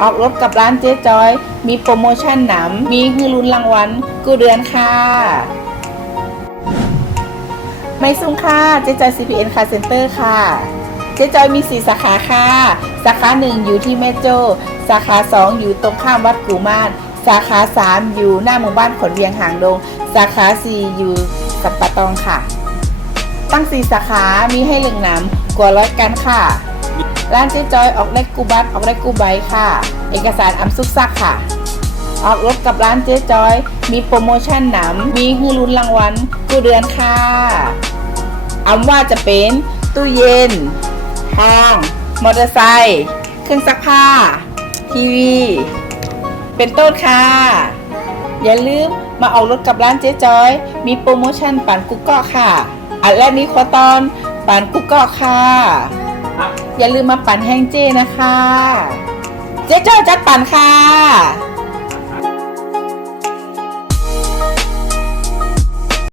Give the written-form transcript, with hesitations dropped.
ออกรถกับร้านเจ๊จอย มีโปรโมชั่นหนำมีฮือลุ้นรางวัลกู้เดือนค่ะไม่ซุ่มค่ะเจ๊จอย CPN Car Center ค่ะเจ๊จอยมี 4 สาขาค่ะสาขา 1 อยู่ที่แม่โจ้สาขา 2 อยู่ตรงข้ามวัดกู่ม่านสาขา 3 อยู่หน้าหมู่บ้านขนเวียงหางดงสาขา 4 อยู่สัปปะตองค่ะตั้ง 4 สาขามีให้เลือกนำกว่าร้อยกันค่ะร้านเจ๊จอยออกได้กู้บัตรออกได้กู้ใบค่ะเอกสารอัมซุกซักค่ะออกรถกับร้านเจ๊จอยมีโปรโมชั่นหนำมีฮือลุ้นรางวัลกู้เดือนค่ะอำว่าจะเป็นตู้เย็นห้องมอเตอร์ไซค์เครื่องซักผ้าทีวีเป็นต้นค่ะอย่าลืมมาออกรถกับร้านเจ๊จอยมีโปรโมชั่นปั่นกุ๊กเกาะค่ะอันแรกนี้ขอตอนปั่นกุ๊กเกาะค่ะอย่าลืมมาปั่นแห้งเจ้นะคะเจ๊จอยจัดปั่นค่ะ